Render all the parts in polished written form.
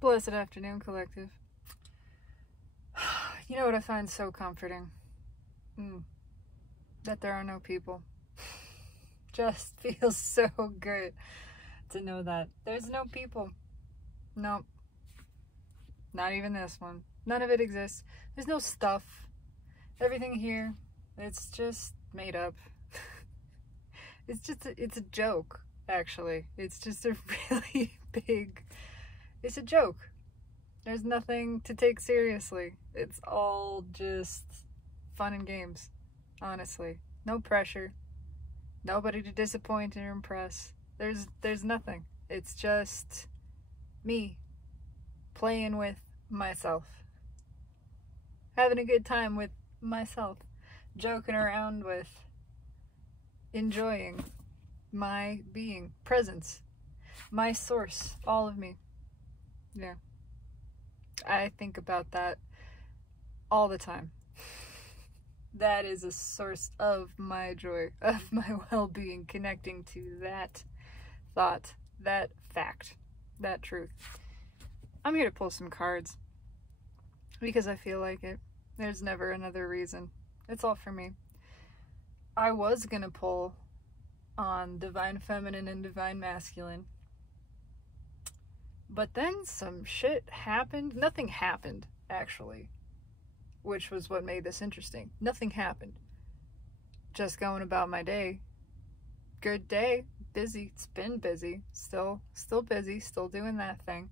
Blessed afternoon, collective. You know what I find so comforting? That there are no people. Just feels so good to know that there's no people. Nope. Not even this one. None of it exists. There's no stuff. Everything here, it's just made up. It's a joke, actually. It's just a really big, it's a joke. There's nothing to take seriously. It's all just fun and games, honestly. No pressure. Nobody to disappoint or impress. There's nothing. It's just me playing with myself. Having a good time with myself. Joking around with, enjoying my being, presence, my source, all of me. Yeah. I think about that all the time. That is a source of my joy, of my well-being, connecting to that thought, that fact, that truth. I'm here to pull some cards because I feel like it. There's never another reason. It's all for me. I was gonna pull on Divine Feminine and Divine Masculine, but then some shit happened. Nothing happened, actually, which was what made this interesting. Nothing happened. Just going about my day. Good day. Busy. It's been busy. Still busy. Still doing that thing.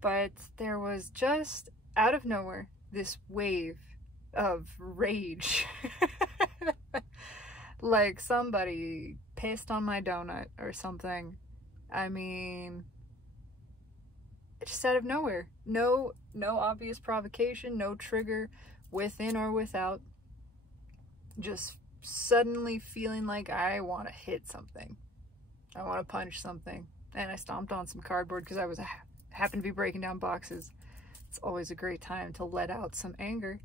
But there was just, out of nowhere, this wave of rage. Like somebody pissed on my donut or something. I mean, just out of nowhere. No obvious provocation, no trigger within or without. Just suddenly feeling like I want to hit something. I want to punch something. And I stomped on some cardboard because I happened to be breaking down boxes. It's always a great time to let out some anger.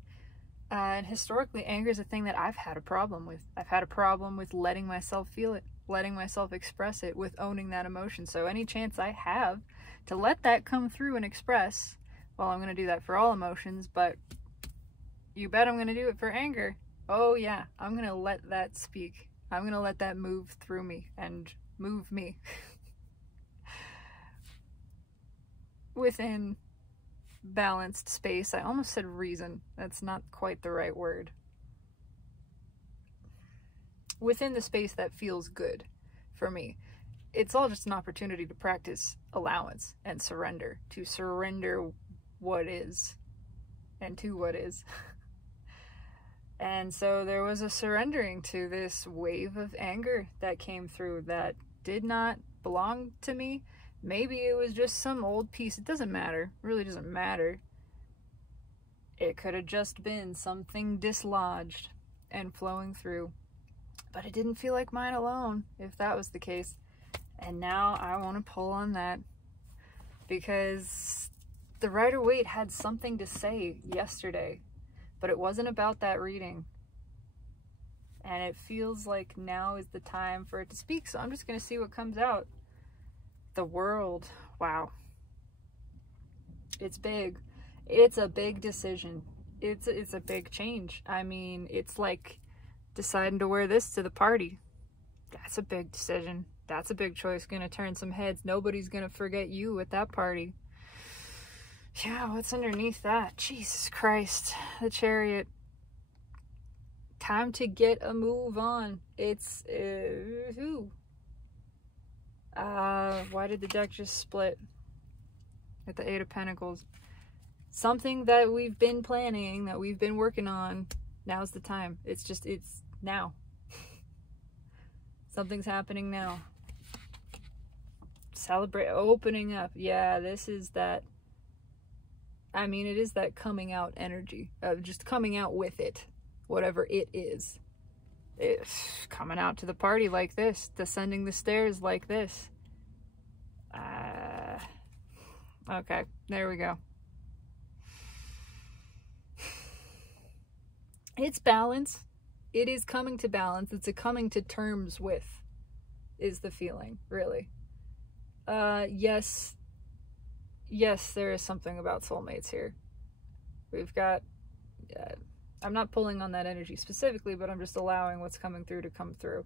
And historically, anger is a thing that I've had a problem with. I've had a problem with letting myself feel it, letting myself express it, with owning that emotion. So any chance I have to let that come through and express, well, I'm going to do that for all emotions, but you bet I'm going to do it for anger. Oh yeah, I'm going to let that speak. I'm going to let that move through me and move me within balanced space. I almost said reason. That's not quite the right word. Within the space that feels good for me. It's all just an opportunity to practice allowance and surrender. To surrender what is and to what is. And so there was a surrendering to this wave of anger that came through that did not belong to me. Maybe it was just some old piece. It doesn't matter. It really doesn't matter. It could have just been something dislodged and flowing through. But it didn't feel like mine alone, if that was the case. And now I want to pull on that. Because the Rider-Waite had something to say yesterday. But it wasn't about that reading. And it feels like now is the time for it to speak. So I'm just going to see what comes out. The world, wow, it's big. It's a big decision. It's a big change. I mean, it's like deciding to wear this to the party. That's a big decision. That's a big choice. Gonna turn some heads. Nobody's gonna forget you at that party. Yeah, what's underneath that? Jesus Christ, the Chariot. Time to get a move on. It's who? Why did the deck just split at the Eight of Pentacles? Something that we've been planning, that we've been working on. Now's the time. It's now. Something's happening now. Celebrate, opening up. Yeah, this is that. I mean, it is that coming out energy of just coming out with it, whatever it is. It's coming out to the party like this, descending the stairs like this. Okay, there we go. It's balance. It is coming to balance. It's a coming to terms with, is the feeling, really. Yes, yes, there is something about soulmates here. We've got, I'm not pulling on that energy specifically, but I'm just allowing what's coming through to come through.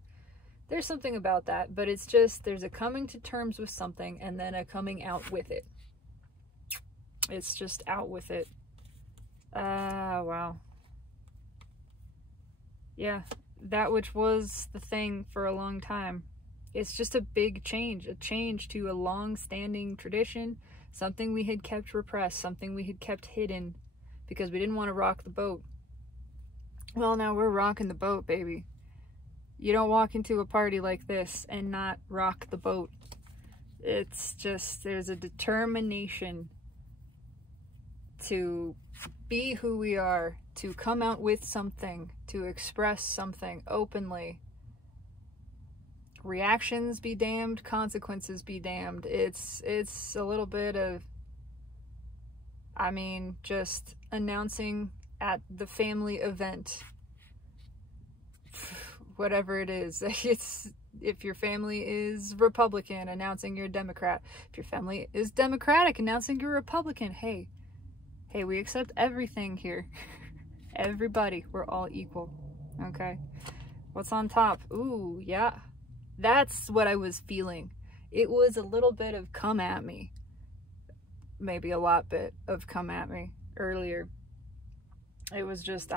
There's something about that, but it's just, there's a coming to terms with something and then a coming out with it. It's just out with it. Wow. Yeah, that which was the thing for a long time. It's just a big change, a change to a long-standing tradition, something we had kept repressed, something we had kept hidden because we didn't want to rock the boat. Well, now we're rocking the boat, baby. You don't walk into a party like this and not rock the boat. It's just, there's a determination to be who we are, to come out with something, to express something openly. Reactions be damned, consequences be damned. It's a little bit of, I mean, just announcing at the family event, whatever it is. It's, if your family is Republican, announcing you're Democrat. If your family is Democratic, announcing you're Republican. Hey, we accept everything here. Everybody, we're all equal. Okay? What's on top? Ooh, yeah. That's what I was feeling. It was a little bit of come at me. Maybe a lot bit of come at me earlier. It was just,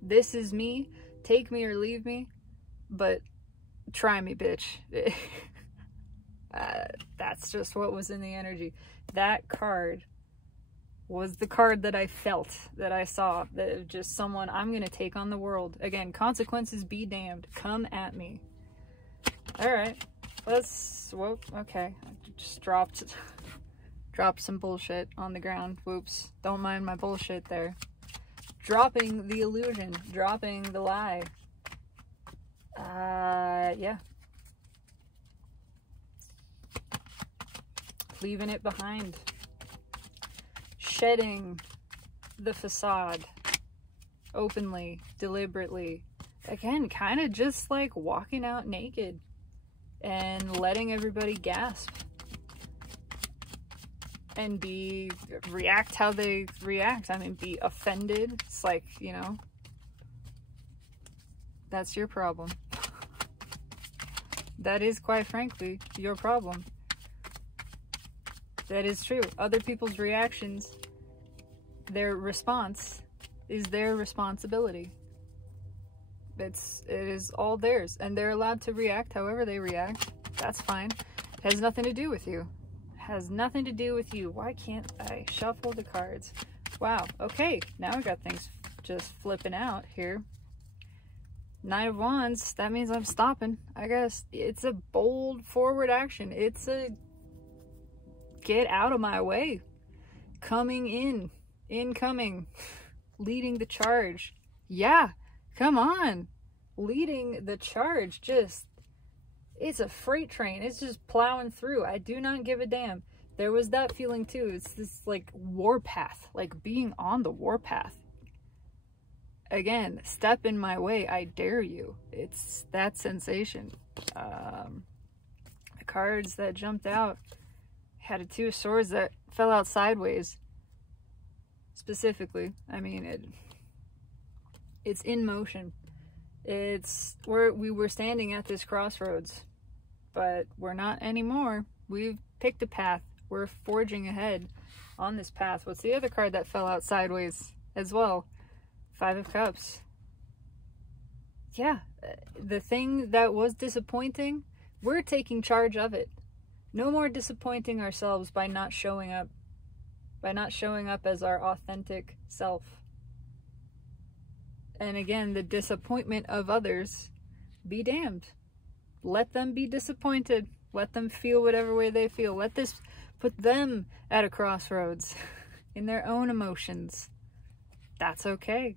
this is me. Take me or leave me. But try me, bitch. That's just what was in the energy. That card was the card that I felt, that I saw, that just someone, I'm gonna take on the world. Again, consequences be damned. Come at me. Alright, whoa, okay. I just dropped some bullshit on the ground. Whoops. Don't mind my bullshit there. Dropping the illusion. Dropping the lie. Yeah. Leaving it behind. Shedding the facade. Openly, deliberately. Again, kind of just like walking out naked. And letting everybody gasp. And react how they react. I mean, be offended. It's like, you know, that's your problem. That is, quite frankly, your problem. That is true. Other people's reactions, their response, is their responsibility. It is all theirs, and they're allowed to react however they react. That's fine. It has nothing to do with you. It has nothing to do with you. Why can't I shuffle the cards? Wow. Okay, now we got things just flipping out here. Nine of Wands. That means I'm stopping, I guess. It's a bold forward action. It's a get out of my way. Coming in. Incoming. Leading the charge. Yeah. Come on. Leading the charge. Just, it's a freight train. It's just plowing through. I do not give a damn. There was that feeling too. It's this like warpath, like being on the warpath. Again, step in my way. I dare you. It's that sensation. The cards that jumped out had a Two of Swords that fell out sideways. Specifically, I mean, it's in motion. We were standing at this crossroads, but we're not anymore. We've picked a path. We're forging ahead on this path. What's the other card that fell out sideways as well? Five of Cups. Yeah, the thing that was disappointing, we're taking charge of it. No more disappointing ourselves by not showing up. By not showing up as our authentic self. And again, the disappointment of others, be damned. Let them be disappointed. Let them feel whatever way they feel. Let this put them at a crossroads in their own emotions. That's okay.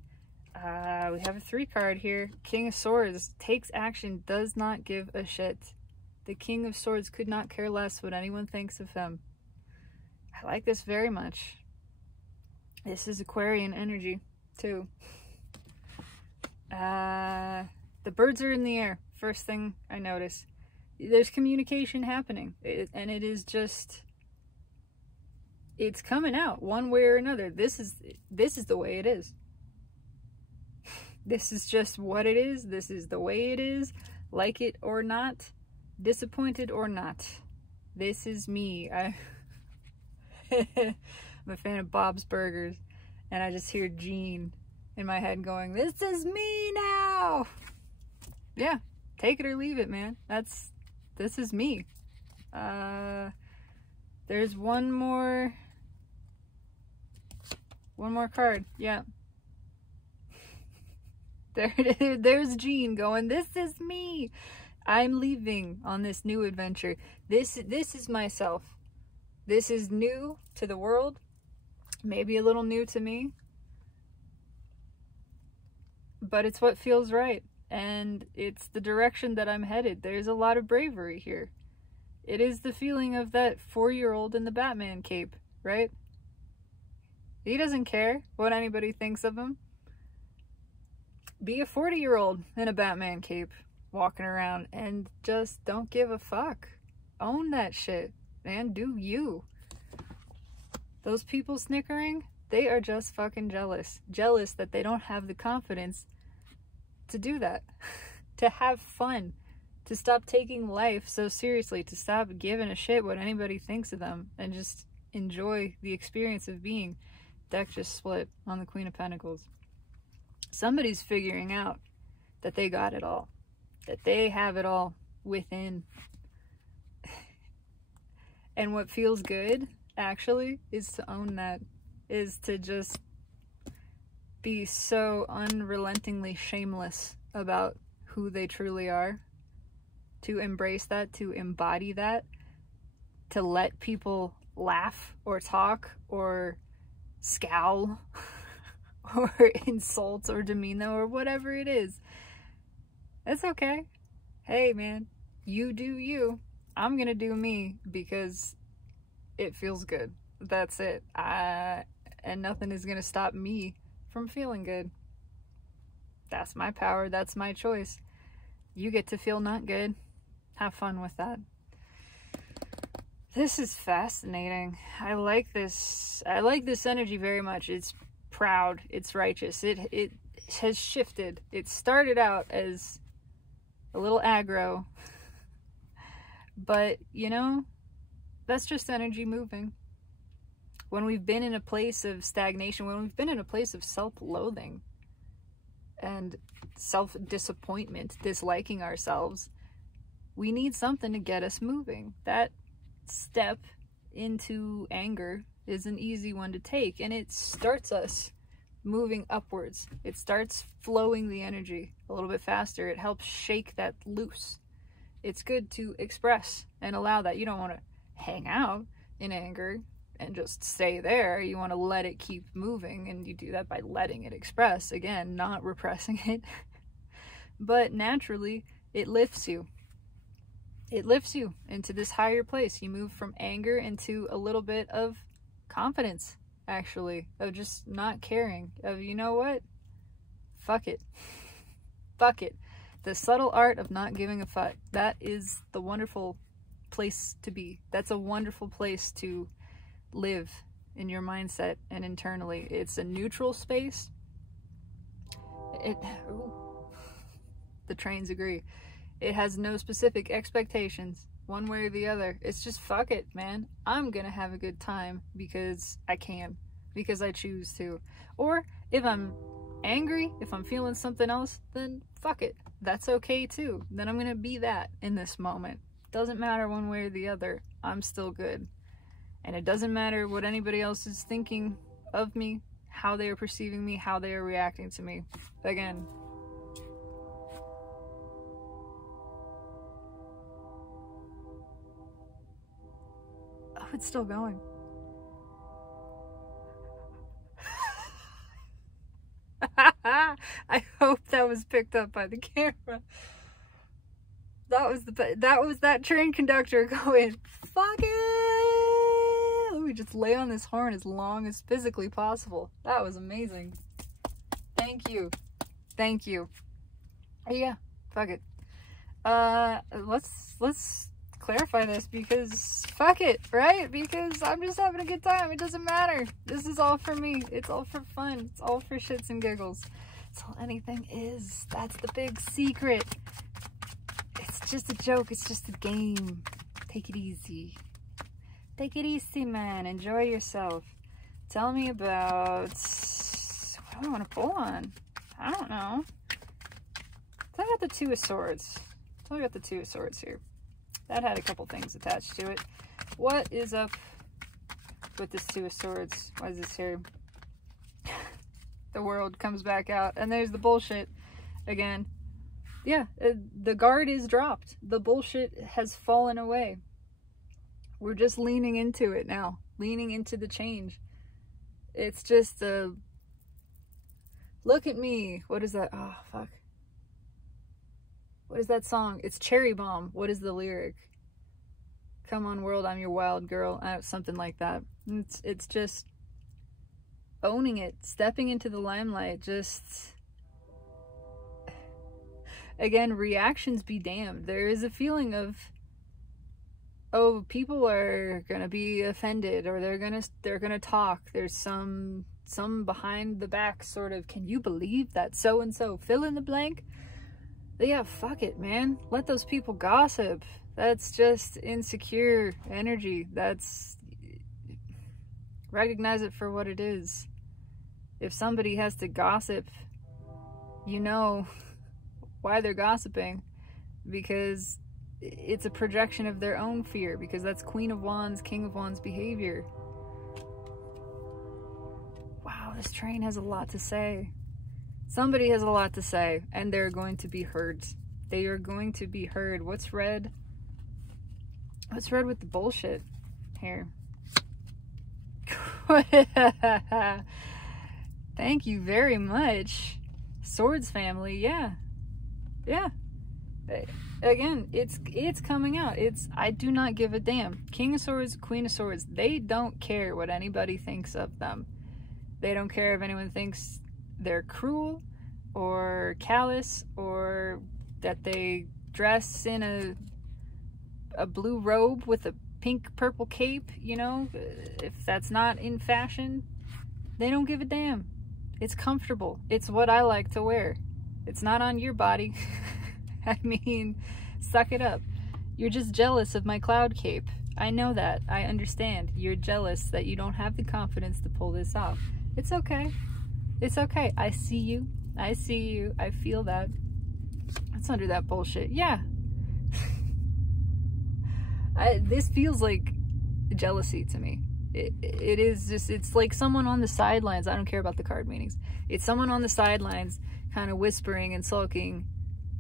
We have a 3 card here. King of Swords takes action, does not give a shit. The King of Swords could not care less what anyone thinks of him. I like this very much. This is Aquarian energy, too. The birds are in the air. First thing I notice. There's communication happening. And it is just it's coming out one way or another. This is the way it is. This is just what it is. This is the way it is. Like it or not, disappointed or not, this is me. I'm a fan of Bob's Burgers, and I just hear Gene in my head going, "This is me now." Yeah, take it or leave it, man. This is me. There's one more card. Yeah. There's Gene going, "This is me. I'm leaving on this new adventure. This is myself. This is new to the world. Maybe a little new to me. But it's what feels right. And it's the direction that I'm headed. There's a lot of bravery here. It is the feeling of that 4-year-old in the Batman cape, right? He doesn't care what anybody thinks of him. Be a 40-year-old in a Batman cape walking around and just don't give a fuck. Own that shit, man. Do you. Those people snickering, they are just fucking jealous. Jealous that they don't have the confidence to do that. To have fun. To stop taking life so seriously. To stop giving a shit what anybody thinks of them. And just enjoy the experience of being. Deck just split on the Queen of Pentacles. Somebody's figuring out that they got it all. That they have it all within. And what feels good, actually, is to own that. Is to just be so unrelentingly shameless about who they truly are. To embrace that, to embody that. To let people laugh or talk or scowl or insult or demean them or whatever it is. That's okay. Hey man, you do you. I'm gonna do me because it feels good. That's it. And nothing is gonna stop me from feeling good. That's my power. That's my choice. You get to feel not good. Have fun with that. This is fascinating. I like this. I like this energy very much. It's proud. It's righteous. It has shifted. It started out as a little aggro. But, you know, that's just energy moving. When we've been in a place of stagnation, when we've been in a place of self-loathing and self-disappointment, disliking ourselves, we need something to get us moving. That step into anger is an easy one to take, and it starts us moving upwards. It starts flowing the energy a little bit faster. It helps shake that loose. It's good to express and allow that. You don't want to hang out in anger and just stay there. You want to let it keep moving, and you do that by letting it express. Again, not repressing it. But naturally, it lifts you. It lifts you into this higher place. You move from anger into a little bit of confidence, actually, of just not caring, of, you know what? Fuck it. Fuck it. The subtle art of not giving a fuck. That is the wonderful place to be. That's a wonderful place to live in your mindset and internally. It's a neutral space. The trains agree. It has no specific expectations, one way or the other. It's just fuck it, man. I'm gonna have a good time because I can, because I choose to. Or if I'm angry, if I'm feeling something else, then fuck it. That's okay too. Then I'm gonna be that in this moment. Doesn't matter one way or the other. I'm still good. And it doesn't matter what anybody else is thinking of me, how they are perceiving me, how they are reacting to me. Again, oh, it's still going. I hope that was picked up by the camera. That was that train conductor going, fuck it! Let me just lay on this horn as long as physically possible. That was amazing. Thank you. Thank you. Yeah, fuck it. Let's clarify this because fuck it, right? Because I'm just having a good time. It doesn't matter. This is all for me. It's all for fun. It's all for shits and giggles. That's all anything is. That's the big secret. It's just a joke. It's just a game. Take it easy. Take it easy, man. Enjoy yourself. Tell me about... what do I want to pull on? I don't know. I got the Two of Swords. I got the Two of Swords here. That had a couple things attached to it. What is up with this Two of Swords? Why is this here? The world comes back out, and there's the bullshit again. Yeah, the guard is dropped. The bullshit has fallen away. We're just leaning into it now. Leaning into the change. It's just a... look at me. What is that? Oh, fuck. What is that song? It's Cherry Bomb. What is the lyric? Come on, world, I'm your wild girl. Something like that. It's just owning it. Stepping into the limelight. Just... again, reactions be damned. There is a feeling of... oh, people are gonna be offended, or they're gonna talk. There's some behind the back sort of, can you believe that so-and-so, fill in the blank? But yeah, fuck it, man. Let those people gossip. That's just insecure energy. That's... recognize it for what it is. If somebody has to gossip, you know why they're gossiping. Because it's a projection of their own fear. Because that's Queen of Wands, King of Wands behavior. Wow, this train has a lot to say. Somebody has a lot to say, and they're going to be heard. They are going to be heard. What's red? What's red with the bullshit? Here. Thank you very much. Swords family, yeah. Yeah. Again, it's coming out. I do not give a damn. King of Swords, Queen of Swords, they don't care what anybody thinks of them. They don't care if anyone thinks they're cruel or callous, or that they dress in a blue robe with a pink purple cape, you know. If that's not in fashion, they don't give a damn. It's comfortable. It's what I like to wear. It's not on your body. I mean, suck it up. You're just jealous of my cloud cape. I know that. I understand. You're jealous that you don't have the confidence to pull this off. It's okay. It's okay. I see you. I see you. I feel that. It's under that bullshit. Yeah. This feels like jealousy to me. It is just, it's like someone on the sidelines. I don't care about the card meanings. It's someone on the sidelines kind of whispering and sulking,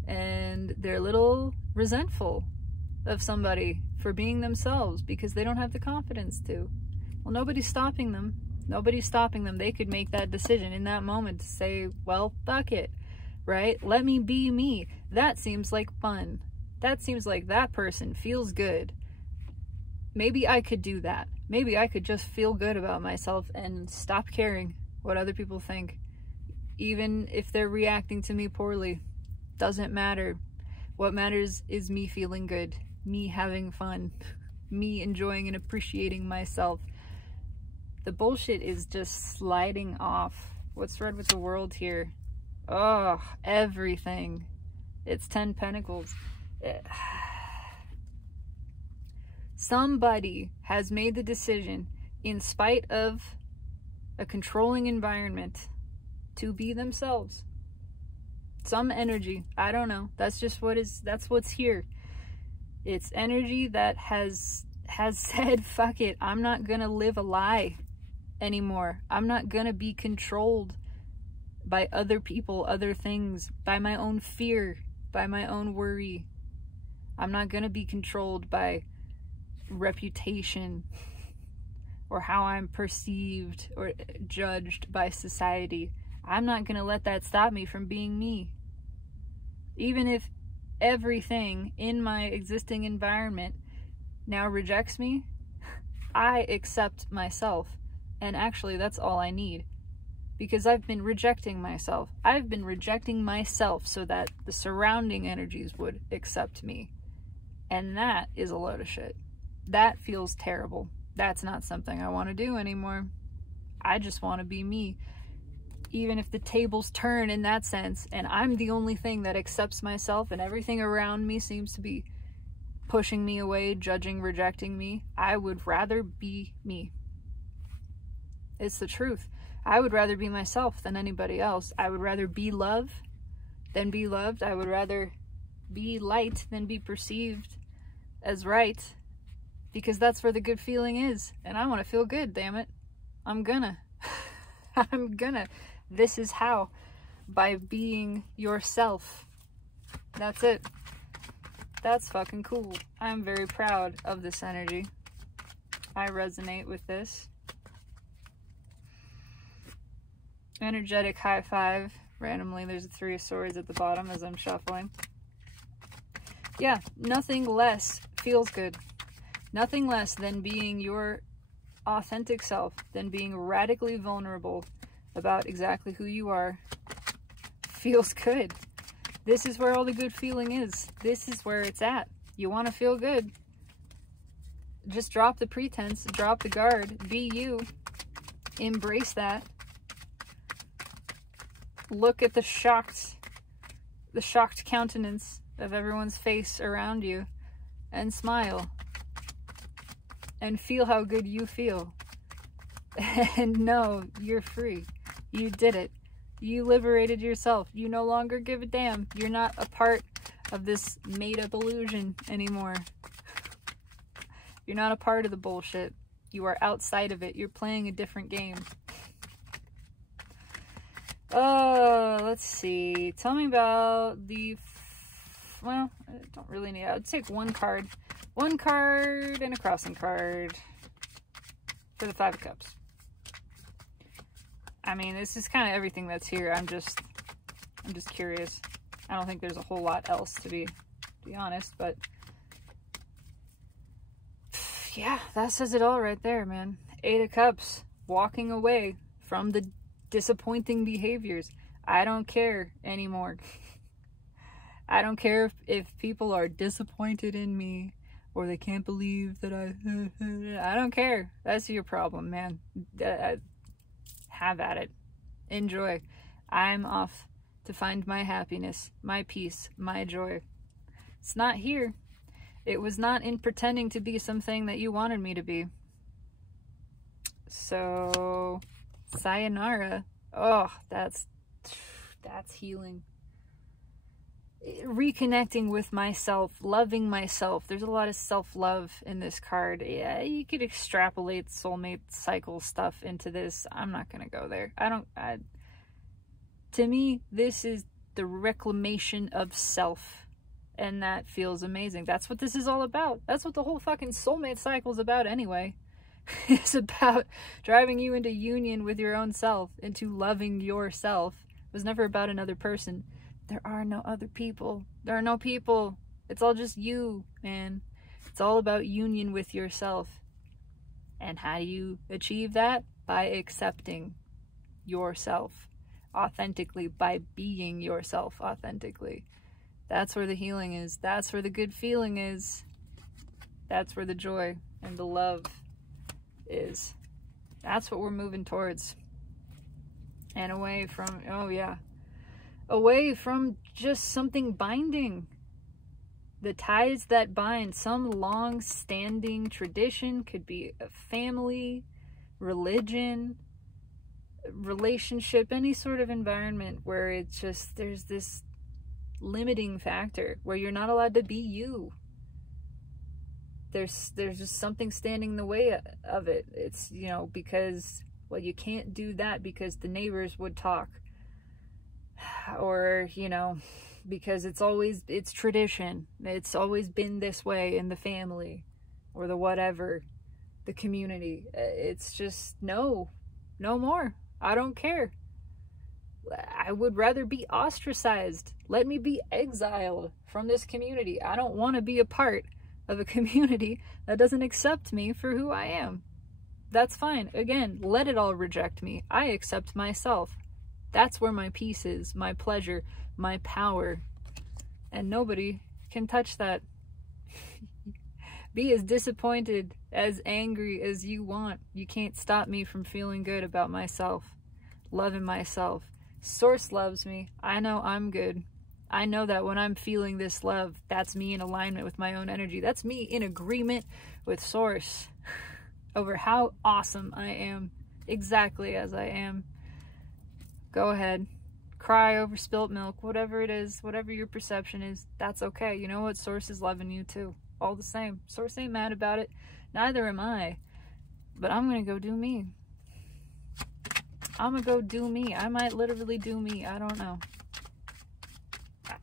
and they're a little resentful of somebody for being themselves because they don't have the confidence to. Well, nobody's stopping them. Nobody's stopping them. They could make that decision in that moment to say, well, fuck it, right? Let me be me. That seems like fun. That seems like that person feels good. Maybe I could do that. Maybe I could just feel good about myself and stop caring what other people think. Even if they're reacting to me poorly. Doesn't matter. What matters is me feeling good. Me having fun. Me enjoying and appreciating myself. The bullshit is just sliding off. What's red with the world here? Oh, everything. It's 10 Pentacles. Somebody has made the decision, in spite of a controlling environment, to be themselves. Some energy. I don't know. That's just what is, that's what's here. It's energy that has said, fuck it, I'm not gonna live a lie anymore. I'm not gonna be controlled by other people, other things, by my own fear, by my own worry. I'm not gonna be controlled by reputation or how I'm perceived or judged by society. I'm not gonna let that stop me from being me. Even if everything in my existing environment now rejects me, I accept myself. And actually, that's all I need. Because I've been rejecting myself. I've been rejecting myself so that the surrounding energies would accept me. And that is a load of shit. That feels terrible. That's not something I want to do anymore. I just want to be me. Even if the tables turn in that sense, and I'm the only thing that accepts myself and everything around me seems to be pushing me away, judging, rejecting me, I would rather be me. It's the truth. I would rather be myself than anybody else. I would rather be love than be loved. I would rather be light than be perceived as right, because that's where the good feeling is. And I want to feel good, damn it. I'm gonna. I'm gonna. This is how. By being yourself. That's it. That's fucking cool. I'm very proud of this energy. I resonate with this. Energetic high five. Randomly, there's a 3 of swords at the bottom as I'm shuffling. Yeah, nothing less feels good. Nothing less than being your authentic self, than being radically vulnerable about exactly who you are, feels good. This is where all the good feeling is. This is where it's at. You want to feel good. Just drop the pretense, drop the guard, be you. Embrace that. Look at the shocked countenance of everyone's face around you and smile. And feel how good you feel. And know you're free. You did it. You liberated yourself. You no longer give a damn. You're not a part of this made-up illusion anymore. You're not a part of the bullshit. You are outside of it. You're playing a different game. Let's see. Tell me about the... Well, I don't really need... I would take one card. One card and a crossing card for the 5 of Cups. I mean, this is kind of everything that's here. I'm just curious. I don't think there's a whole lot else to be honest, but yeah, that says it all right there, man. 8 of Cups, walking away from the disappointing behaviors. I don't care anymore. I don't care if people are disappointed in me or they can't believe that I don't care. That's your problem, man. Have at it. Enjoy. I'm off to find my happiness, my peace, my joy. It's not here. It was not in pretending to be something that you wanted me to be. So, sayonara. Oh, that's healing. Reconnecting with myself, loving myself. There's a lot of self-love in this card. Yeah, you could extrapolate soulmate cycle stuff into this. I'm not gonna go there. To me, this is the reclamation of self, and that feels amazing. That's what this is all about. That's what the whole fucking soulmate cycle is about anyway. It's about driving you into union with your own self, into loving yourself. It was never about another person. There are no other people. There are no people. It's all just you, man. It's all about union with yourself. And how do you achieve that? By accepting yourself authentically, by being yourself authentically. That's where the healing is. That's where the good feeling is. That's where the joy and the love is. That's what we're moving towards. And away from, oh yeah, away from just something binding. The ties that bind, some long-standing tradition, could be a family, religion, relationship, any sort of environment where it's just, there's this limiting factor where you're not allowed to be you. There's just something standing in the way of it. It's, you know, because, well, you can't do that because the neighbors would talk. Or, you know, because it's tradition. It's always been this way in the family or the whatever, the community. It's just, no more. I don't care. I would rather be ostracized. Let me be exiled from this community. I don't want to be a part of a community that doesn't accept me for who I am. That's fine. Again, let it all reject me. I accept myself. That's where my peace is, my pleasure, my power. And nobody can touch that. Be as disappointed, as angry as you want. You can't stop me from feeling good about myself, loving myself. Source loves me. I know I'm good. I know that when I'm feeling this love, that's me in alignment with my own energy. That's me in agreement with Source over how awesome I am, exactly as I am. Go ahead. Cry over spilt milk, whatever it is, whatever your perception is, that's okay. You know what? Source is loving you too. All the same. Source ain't mad about it. Neither am I. But I'm going to go do me. I'm going to go do me. I might literally do me. I don't know.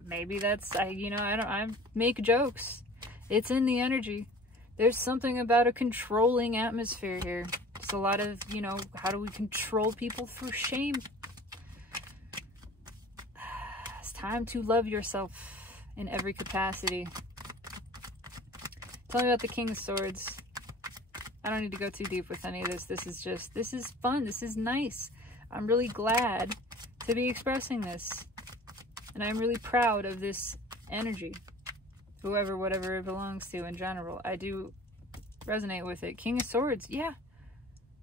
Maybe that's, I make jokes. It's in the energy. There's something about a controlling atmosphere here. It's a lot of, how do we control people? Through shame. It's time to love yourself in every capacity. Tell me about the King of Swords. I don't need to go too deep with any of this. This is fun. This is nice. I'm really glad to be expressing this. And I'm really proud of this energy. Whoever, whatever it belongs to in general. I do resonate with it. King of Swords, yeah.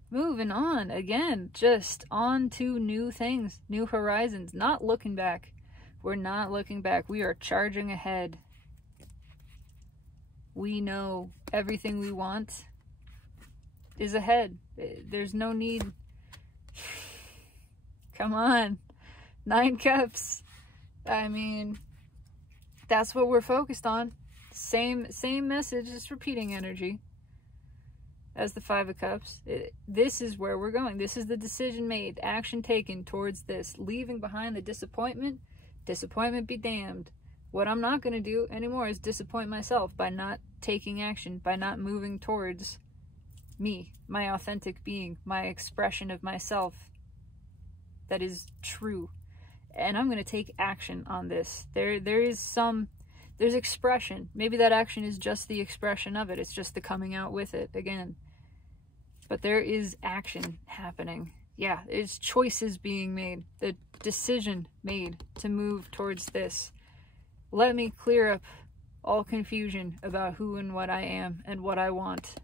Moving on. Again, just on to new things. New horizons. Not looking back. We're not looking back. We are charging ahead. We know everything we want is ahead. There's no need. Come on. 9 Cups. I mean, that's what we're focused on. Same message, just repeating energy as the 5 of Cups. This is where we're going. This is the decision made, action taken towards this. Leaving behind the disappointment. Disappointment be damned. What I'm not going to do anymore is disappoint myself by not taking action, by not moving towards me, my authentic being, my expression of myself that is true. And I'm going to take action on this. There's expression. Maybe that action is just the expression of it. It's just the coming out with it again. But there is action happening. Yeah, it's choices being made. The decision made to move towards this. Let me clear up all confusion about who and what I am and what I want.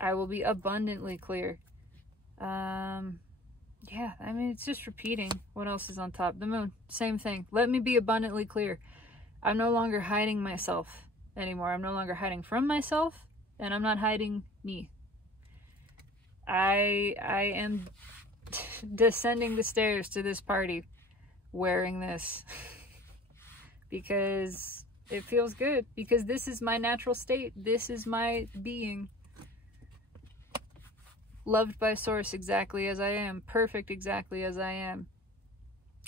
I will be abundantly clear. Yeah, I mean, it's just repeating. What else is on top? The moon, same thing. Let me be abundantly clear. I'm no longer hiding myself anymore. I'm no longer hiding from myself, and I'm not hiding me. I am descending the stairs to this party wearing this because it feels good, because this is my natural state. This is my being. Loved by Source exactly as I am. Perfect exactly as I am.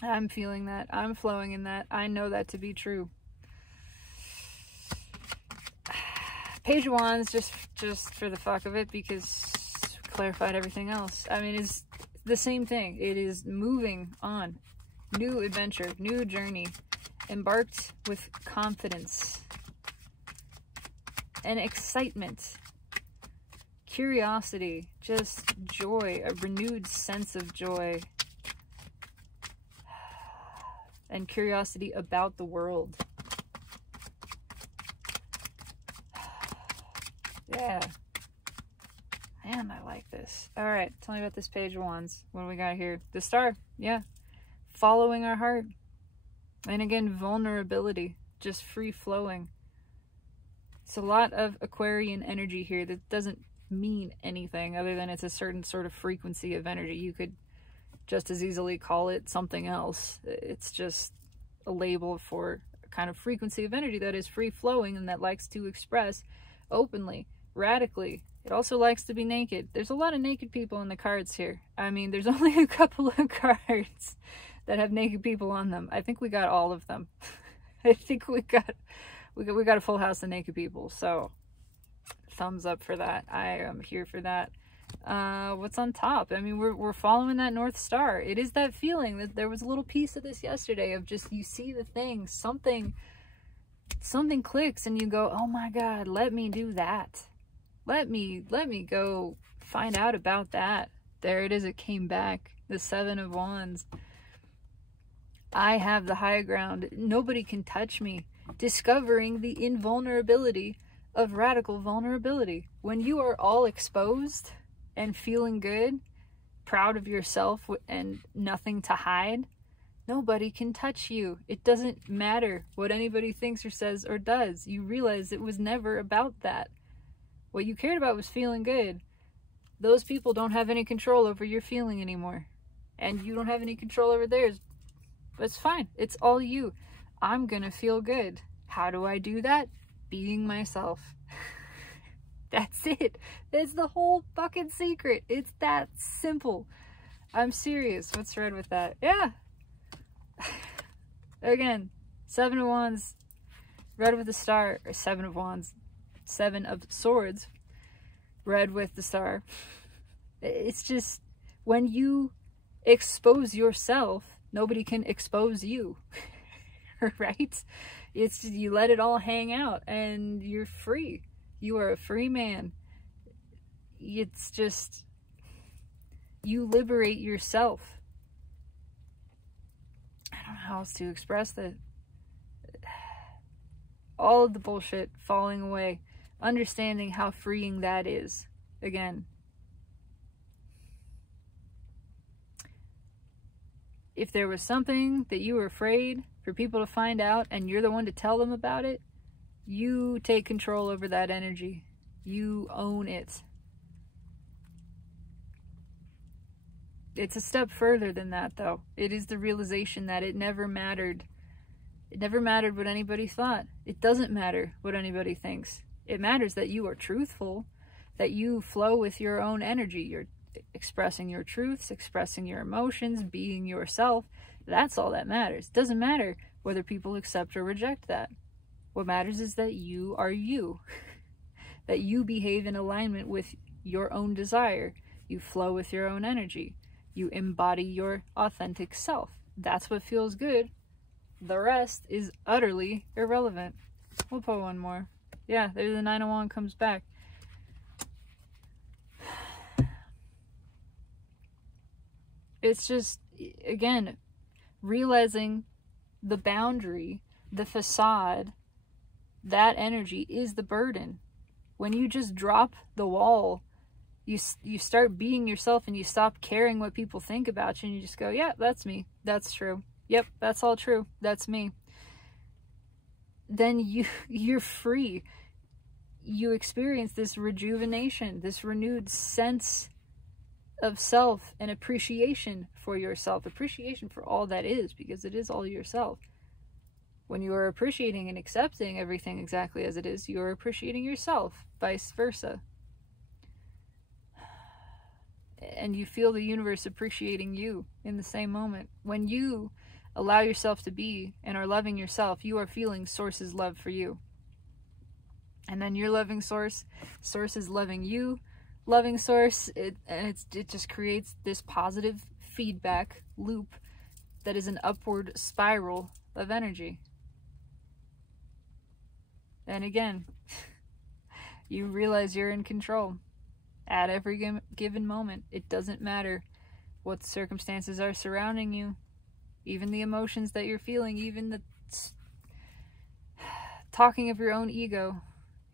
I'm feeling that. I'm flowing in that. I know that to be true. Page of Wands, just for the fuck of it, because clarified everything else. I mean, it's the same thing. It is moving on. New adventure, new journey. Embarked with confidence and excitement. Curiosity, just joy, a renewed sense of joy. And curiosity about the world. Yeah. Man, I like this. Alright, tell me about this Page of Wands. What do we got here? The Star. Yeah. Following our heart. And again, vulnerability. Just free flowing. It's a lot of Aquarian energy here that doesn't mean anything other than it's a certain sort of frequency of energy. You could just as easily call it something else. It's just a label for a kind of frequency of energy that is free flowing and that likes to express openly, radically. It also likes to be naked. There's a lot of naked people in the cards here. I mean, there's only a couple of cards that have naked people on them. I think we got all of them. I think we got a full house of naked people. So thumbs up for that. I am here for that. What's on top? I mean, we're following that North Star. It is that feeling that there was a little piece of this yesterday of just, you see the thing, something clicks and you go, oh my God, let me do that. Let me go find out about that. There it is. It came back. The 7 of Wands. I have the high ground. Nobody can touch me. Discovering the invulnerability of radical vulnerability. When you are all exposed and feeling good, proud of yourself and nothing to hide, nobody can touch you. It doesn't matter what anybody thinks or says or does. You realize it was never about that. What you cared about was feeling good. Those people don't have any control over your feeling anymore. And you don't have any control over theirs. That's fine. It's all you. I'm gonna feel good. How do I do that? Being myself. That's it. That's the whole fucking secret. It's that simple. I'm serious. What's red with that? Yeah. Again, 7 of Wands, red with the star, or 7 of Wands, 7 of Swords, red with the star. It's just, when you expose yourself, nobody can expose you. Right? It's just, you let it all hang out and you're free. You are a free man. It's just, you liberate yourself. I don't know how else to express that. All of the bullshit falling away. Understanding how freeing that is. Again. If there was something that you were afraid for people to find out and you're the one to tell them about it, you take control over that energy. You own it. It's a step further than that, though. It is the realization that it never mattered. It never mattered what anybody thought. It doesn't matter what anybody thinks. It matters that you are truthful, that you flow with your own energy. You're expressing your truths, expressing your emotions, being yourself. That's all that matters. It doesn't matter whether people accept or reject that. What matters is that you are you. That you behave in alignment with your own desire. You flow with your own energy. You embody your authentic self. That's what feels good. The rest is utterly irrelevant. We'll put one more. Yeah, there's the 9 of Wands comes back. It's just, again, realizing the boundary, the facade, that energy is the burden. When you just drop the wall, you start being yourself and you stop caring what people think about you and you just go, yeah, that's me. That's true. Yep, that's all true. That's me. Then you're free. You experience this rejuvenation, this renewed sense of self and appreciation for yourself. Appreciation for all that is, because it is all yourself. When you are appreciating and accepting everything exactly as it is, you are appreciating yourself, vice versa. And you feel the universe appreciating you in the same moment. When you allow yourself to be and are loving yourself, you are feeling Source's love for you. And then you're loving Source, Source is loving you, loving Source, it just creates this positive feedback loop that is an upward spiral of energy. And again, you realize you're in control at every given moment. It doesn't matter what circumstances are surrounding you, even the emotions that you're feeling, even the talking of your own ego,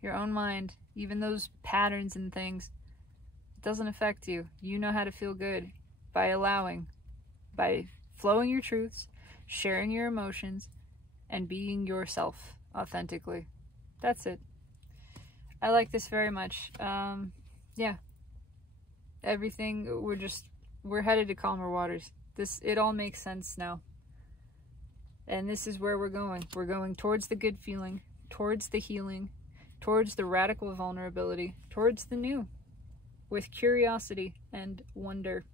your own mind, even those patterns and things. It doesn't affect you. You know how to feel good by allowing, by flowing your truths, sharing your emotions, and being yourself authentically. That's it. I like this very much. Yeah. Everything, we're headed to calmer waters. It all makes sense now. And this is where we're going. We're going towards the good feeling, towards the healing, towards the radical vulnerability, towards the new, with curiosity and wonder.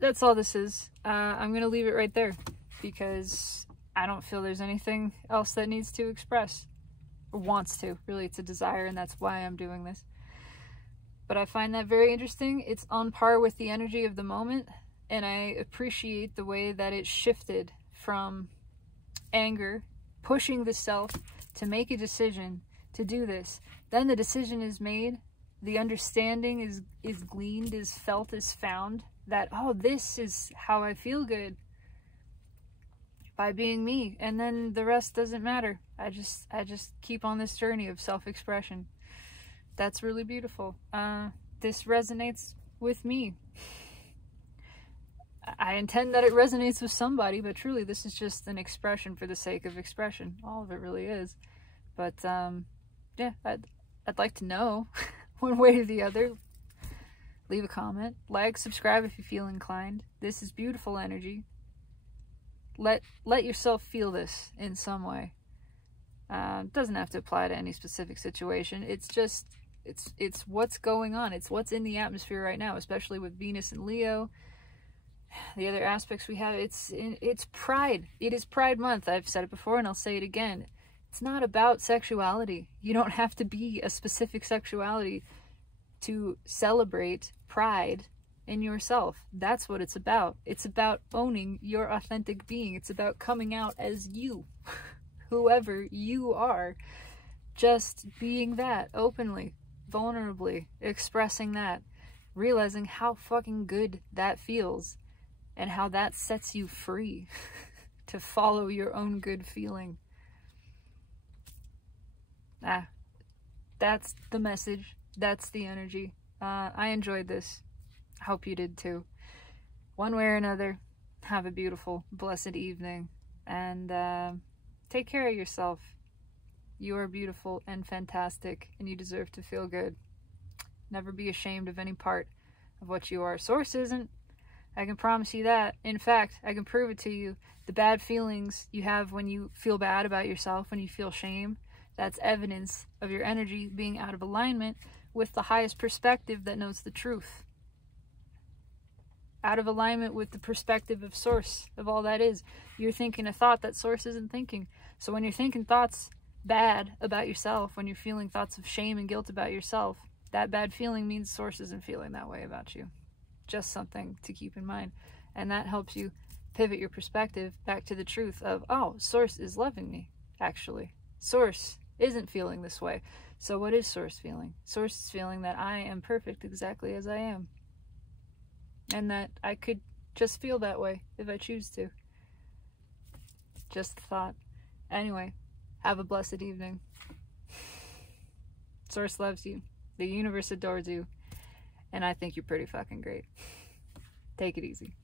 That's all this is. I'm going to leave it right there because I don't feel there's anything else that needs to express. Or wants to. Really, it's a desire, and that's why I'm doing this. But I find that very interesting. It's on par with the energy of the moment, and I appreciate the way that it shifted from anger, pushing the self to make a decision to do this. Then the decision is made, the understanding is gleaned, is felt, is found, that, oh, this is how I feel good by being me, and then the rest doesn't matter. I just keep on this journey of self-expression. That's really beautiful. This resonates with me. I intend that it resonates with somebody, but truly this is just an expression for the sake of expression. All of it really is. But yeah, I'd like to know one way or the other. Leave a comment, like, subscribe if you feel inclined. This is beautiful energy. Let yourself feel this in some way. Doesn't have to apply to any specific situation. It's just, it's what's going on. It's what's in the atmosphere right now, especially with Venus and Leo. The other aspects we have, it's Pride. It is Pride Month. I've said it before and I'll say it again. It's not about sexuality. You don't have to be a specific sexuality to celebrate pride in yourself. That's what it's about. It's about owning your authentic being. It's about coming out as you. Whoever you are, just being that openly, vulnerably, expressing that, realizing how fucking good that feels and how that sets you free to follow your own good feeling. That's the message. That's the energy. I enjoyed this. I hope you did too. One way or another, have a beautiful, blessed evening, and take care of yourself. You are beautiful and fantastic, and you deserve to feel good. Never be ashamed of any part of what you are. Source isn't. I can promise you that. In fact, I can prove it to you. The bad feelings you have when you feel bad about yourself, when you feel shame, that's evidence of your energy being out of alignment with the highest perspective that knows the truth. Out of alignment with the perspective of Source, of all that is. You're thinking a thought that Source isn't thinking. So when you're thinking thoughts bad about yourself, when you're feeling thoughts of shame and guilt about yourself, that bad feeling means Source isn't feeling that way about you. Just something to keep in mind. And that helps you pivot your perspective back to the truth of, oh, Source is loving me, actually. Source isn't feeling this way. So what is Source feeling? Source is feeling that I am perfect exactly as I am. And that I could just feel that way if I choose to. Just a thought. Anyway, have a blessed evening. Source loves you. The universe adores you. And I think you're pretty fucking great. Take it easy.